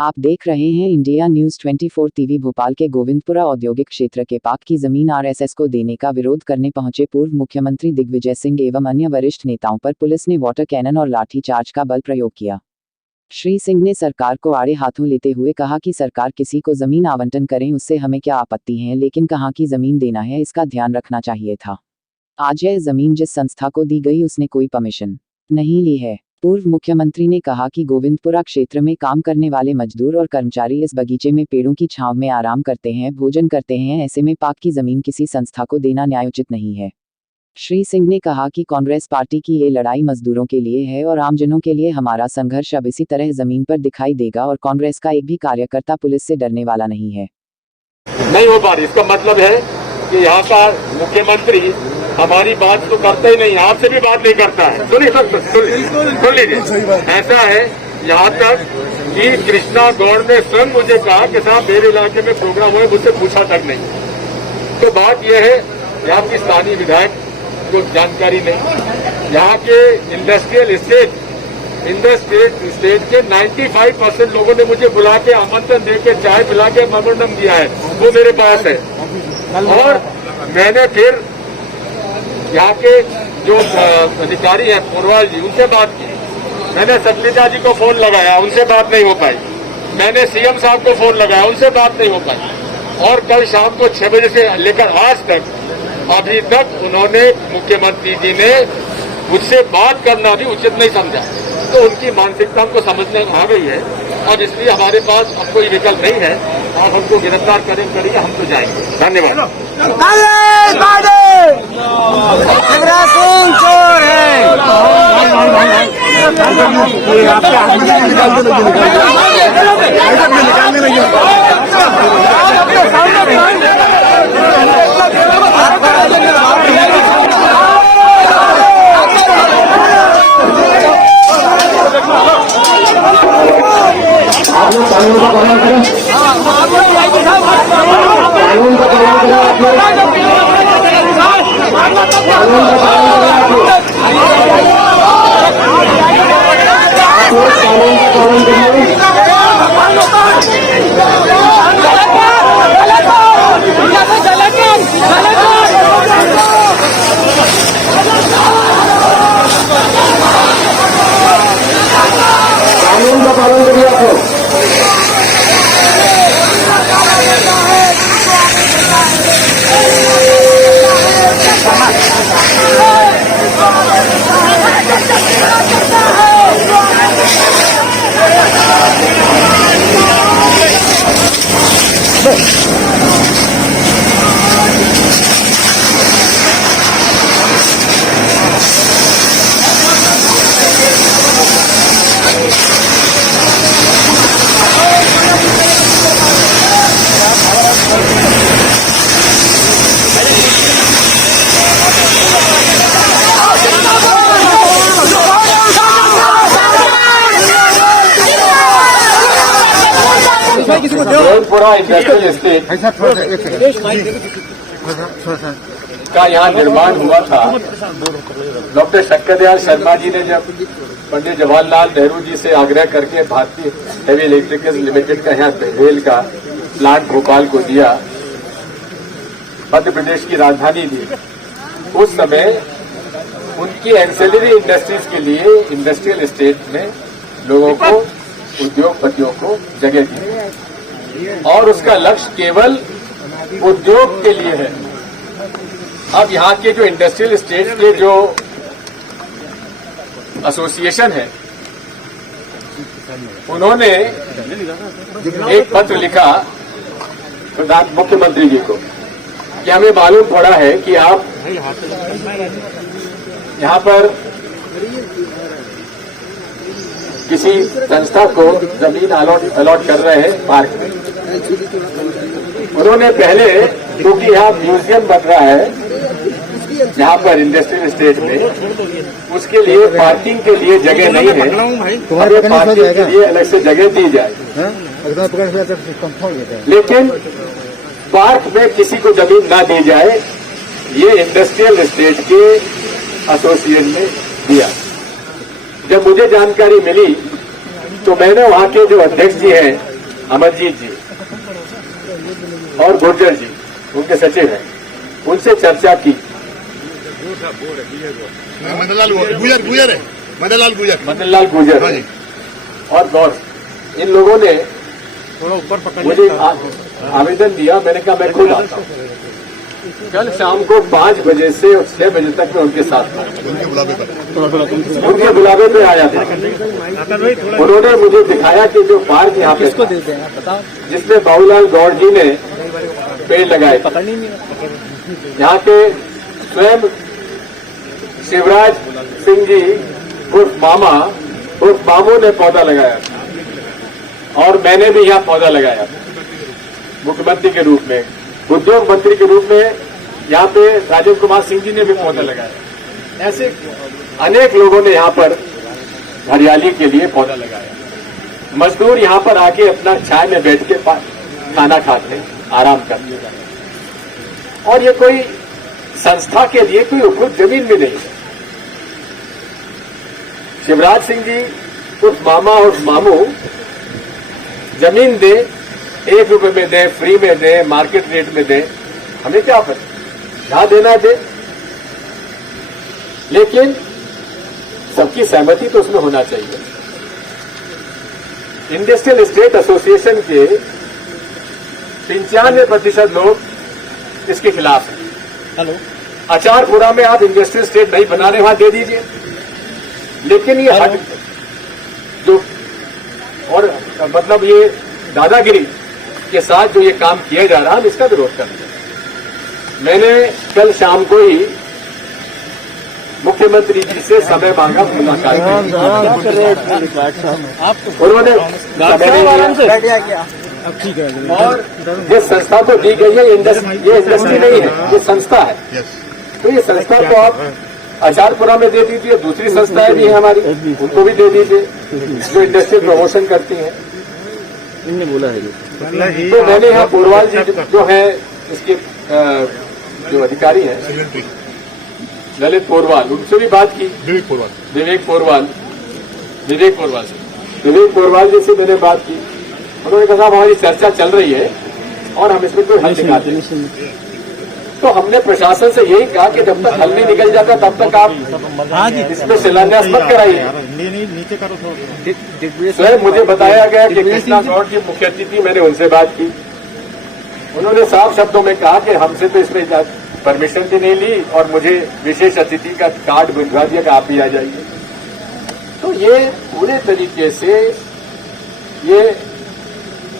आप देख रहे हैं इंडिया न्यूज 24 टीवी। भोपाल के गोविंदपुरा औद्योगिक क्षेत्र के पाक की जमीन आरएसएस को देने का विरोध करने पहुंचे पूर्व मुख्यमंत्री दिग्विजय सिंह एवं अन्य वरिष्ठ नेताओं पर पुलिस ने वाटर कैनन और लाठी चार्ज का बल प्रयोग किया। श्री सिंह ने सरकार को आड़े हाथों लेते हुए कहा कि सरकार किसी को जमीन आवंटन करें उससे हमें क्या आपत्ति है, लेकिन कहाँ की जमीन देना है इसका ध्यान रखना चाहिए था। आज यह जमीन जिस संस्था को दी गई उसने कोई परमिशन नहीं ली है। पूर्व मुख्यमंत्री ने कहा कि गोविंदपुरा क्षेत्र में काम करने वाले मजदूर और कर्मचारी इस बगीचे में पेड़ों की छांव में आराम करते हैं, भोजन करते हैं, ऐसे में पाक की जमीन किसी संस्था को देना न्यायोचित नहीं है। श्री सिंह ने कहा कि कांग्रेस पार्टी की ये लड़ाई मजदूरों के लिए है और आमजनों के लिए हमारा संघर्ष अब इसी तरह जमीन पर दिखाई देगा और कांग्रेस का एक भी कार्यकर्ता पुलिस से डरने वाला नहीं है। नहीं हो पा रही, इसका मतलब है कि यहाँ का मुख्यमंत्री हमारी बात तो करता ही नहीं, आपसे भी बात नहीं करता है। सुन लीजिए, ऐसा है यहाँ तक कि कृष्णा गौड़ ने स्वयं मुझे कहा कि साहब मेरे इलाके में प्रोग्राम हुआ, मुझसे पूछा तक नहीं। तो बात यह है यहाँ की स्थानीय विधायक को जानकारी नहीं। यहाँ के इंडस्ट्रियल स्टेट के 95% लोगों ने मुझे बुला के आमंत्रण देके चाय पिला के मेमोरेंडम दिया है, वो मेरे पास है। और मैंने फिर यहाँ के जो अधिकारी हैं पूर्वाल जी, उनसे बात की। मैंने सतलिजा जी को फोन लगाया, उनसे बात नहीं हो पाई। मैंने सीएम साहब को फोन लगाया, उनसे बात नहीं हो पाई। और कल शाम को 6 बजे से लेकर आज तक अभी तक उन्होंने, मुख्यमंत्री जी ने मुझसे बात करना भी उचित नहीं समझा। तो उनकी मानसिकता हमको समझने आ गई है और इसलिए हमारे पास अब कोई विकल्प नहीं है। आप हमको गिरफ्तार करेंगे, हम तो जाएंगे। धन्यवाद। चोर है। गोविंदपुरा इंडस्ट्रियल एस्टेट का यहाँ निर्माण हुआ था। डॉक्टर शंकरदयाल शर्मा जी ने जब पंडित जवाहरलाल नेहरू जी से आग्रह करके भारतीय हेवी इलेक्ट्रिकल्स लिमिटेड का यहाँ रेल का प्लांट भोपाल को दिया, मध्य प्रदेश की राजधानी दी, उस समय उनकी एंसेलरी इंडस्ट्रीज के लिए इंडस्ट्रियल एस्टेट में लोगों को, उद्योगपतियों को जगह दी और उसका लक्ष्य केवल उद्योग के लिए है। अब यहाँ के जो इंडस्ट्रियल एस्टेट के जो एसोसिएशन है, उन्होंने एक पत्र लिखा प्रधान मुख्यमंत्री जी को कि हमें मालूम पड़ा है कि आप यहाँ पर किसी संस्था को जमीन अलॉट कर रहे हैं पार्क में। उन्होंने पहले, क्योंकि यहाँ म्यूजियम बन रहा है यहाँ पर इंडस्ट्रियल एस्टेट में, उसके लिए पार्किंग के लिए जगह नहीं है, हमें पार्किंग के लिए अलग से जगह दी जाए। लेकिन पार्क में किसी को जमीन ना दी जाए, ये इंडस्ट्रियल एस्टेट के एसोसिएशन ने दिया। जब मुझे जानकारी मिली तो मैंने वहां के जो अध्यक्ष जी हैं अमरजीत जी और गुर्जर जी उनके सचिव हैं, उनसे चर्चा की। मदनलाल गुजर है, मदनलाल गुजर हाँ जी। और गौर, इन लोगों ने मुझे आवेदन दिया। मैंने कहा मैं खुद आता हूँ। कल शाम को 5 बजे से और 6 बजे तक मैं उनके साथ था, उनके बुलावे पे आया था। उन्होंने मुझे दिखाया कि जो पार्क यहाँ पे जिसमें बाबूलाल गौड़ जी ने पेड़ लगाए, यहाँ के स्वयं शिवराज सिंह जी उर्फ मामू ने पौधा लगाया और मैंने भी यहाँ पौधा लगाया मुख्यमंत्री के रूप में। उद्योग मंत्री के रूप में यहाँ पे राजेंद्र कुमार सिंह जी ने भी पौधा लगाया। ऐसे अनेक लोगों ने यहाँ पर हरियाली के लिए पौधा लगाया। मजदूर यहाँ पर आके अपना छाया में बैठ के खाना खाते हैं, आराम करते हैं। और ये कोई संस्था के लिए कोई उपयुक्त जमीन भी नहीं है। शिवराज सिंह जी उस मामा और मामू जमीन दे, 1 रुपए में दे, फ्री में दे, मार्केट रेट में दे, हमें क्या पता, जहां देना दे, लेकिन सबकी सहमति तो उसमें होना चाहिए। इंडस्ट्रियल स्टेट एसोसिएशन के 95% लोग इसके खिलाफ हैं। हेलो, अचारपुरा में आप इंडस्ट्रियल स्टेट नहीं बना रहे, वहां दे दीजिए, लेकिन ये हद जो और मतलब ये दादागिरी के साथ जो ये काम किया जा रहा है, हम इसका विरोध कर रहे हैं। मैंने कल शाम को ही मुख्यमंत्री जी से समय मांगा, मुलाकात की। उन्होंने और जिस संस्था को दी गई है, ये इंडस्ट्री नहीं है, ये संस्था है। तो ये संस्था को आप अचारपुरा में दे दीजिए, दूसरी संस्थाएं भी हैं हमारी, उनको भी दे दीजिए जो इंडस्ट्रियल प्रमोशन करती हैं। इनने बोला है तो मैंने यहाँ पोरवाल जी जो है इसके जो अधिकारी हैं, ललित पोरवाल, उनसे भी बात की। विवेक पोरवाल जी से मैंने बात की। उन्होंने कहा हमारी चर्चा चल रही है और हम इसमें कोई हल निकालते हैं। तो हमने प्रशासन से यही कहा कि जब तक हल नहीं निकल जाता तब तक आप इसमें शिलान्यास मत कराइए। स्वयं मुझे बताया गया कि कृष्णा गौड़ जी मुख्य अतिथि, मैंने उनसे बात की। उन्होंने साफ शब्दों में कहा कि हमसे तो इसमें परमिशन भी नहीं ली और मुझे विशेष अतिथि का कार्ड भिजवा दिया कि आप भी आ जाइए। तो ये पूरे तरीके से ये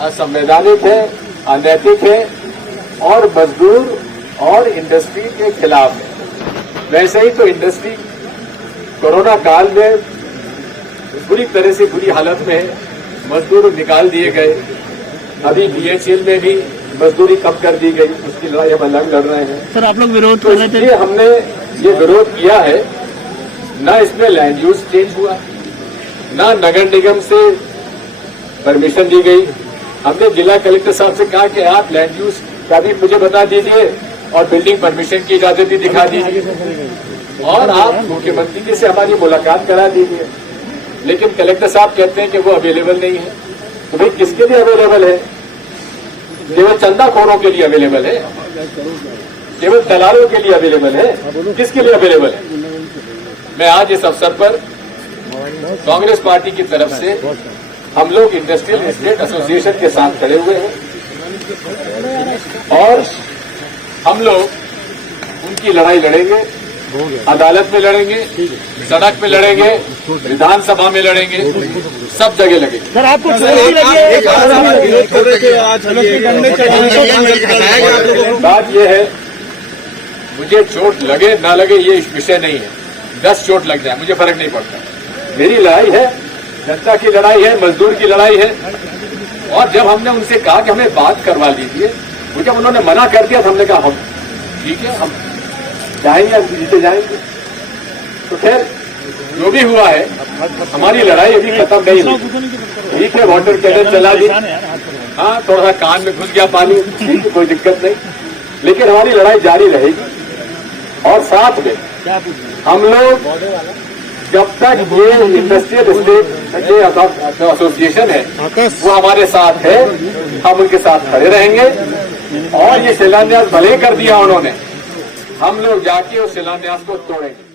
असंवैधानिक है, अनैतिक है और मजदूर और इंडस्ट्री के खिलाफ है। वैसे ही तो इंडस्ट्री कोरोना काल में बुरी तरह से बुरी हालत में है, मजदूर निकाल दिए गए। अभी बीएचईएल में भी मजदूरी कम कर दी गई, उसकी लड़ाई हम अलग लड़ रहे हैं। सर, आप लोग विरोध तो कर रहे थे। इसलिए हमने ये विरोध किया है। न इसमें लैंड यूज चेंज हुआ, न नगर निगम से परमिशन दी गई। हमने जिला कलेक्टर साहब से कहा कि आप लैंड यूज का भी मुझे बता दीजिए और बिल्डिंग परमिशन की इजाजत भी दिखा दीजिए और आप मुख्यमंत्री जी से हमारी मुलाकात करा दीजिए। लेकिन कलेक्टर साहब कहते हैं कि वो अवेलेबल नहीं है। तो भाई किसके लिए अवेलेबल है? केवल चंदाखोरों के लिए अवेलेबल है, केवल दलालों के लिए अवेलेबल है, किसके लिए अवेलेबल है? मैं आज इस अवसर पर कांग्रेस पार्टी की तरफ से हम लोग इंडस्ट्रियल स्टेट एसोसिएशन के साथ खड़े हुए हैं और हम लोग उनकी लड़ाई लड़ेंगे, अदालत में लड़ेंगे, सड़क पे लड़ेंगे, विधानसभा में लड़ेंगे, सब जगह लगेंगे। सर, आपको बात यह है, मुझे चोट लगे ना लगे ये विषय नहीं है। 10 चोट लग जाए मुझे फर्क नहीं पड़ता। मेरी लड़ाई है, जनता की लड़ाई है, मजदूर की लड़ाई है। और जब हमने उनसे कहा कि हमें बात करवा लीजिए, तो जब उन्होंने मना कर दिया तो हमने कहा हम ठीक है, हम जाएंगे, हम जीते जाएंगे। तो खैर जो भी हुआ है, हमारी लड़ाई अभी खत्म नहीं हुई। ठीक है, वाटर कैनन चला दी, हाँ थोड़ा सा कान में घुस गया पानी, ठीक है, कोई दिक्कत नहीं, लेकिन हमारी लड़ाई जारी रहेगी। और साथ में हम लोग जब तक ये इंडस्ट्रियल एस्टेट ये एसोसिएशन है वो हमारे साथ है, हम उनके साथ खड़े रहेंगे। और ये शिलान्यास भले ही कर दिया उन्होंने, हम लोग जाके उस शिलान्यास को तोड़ेंगे।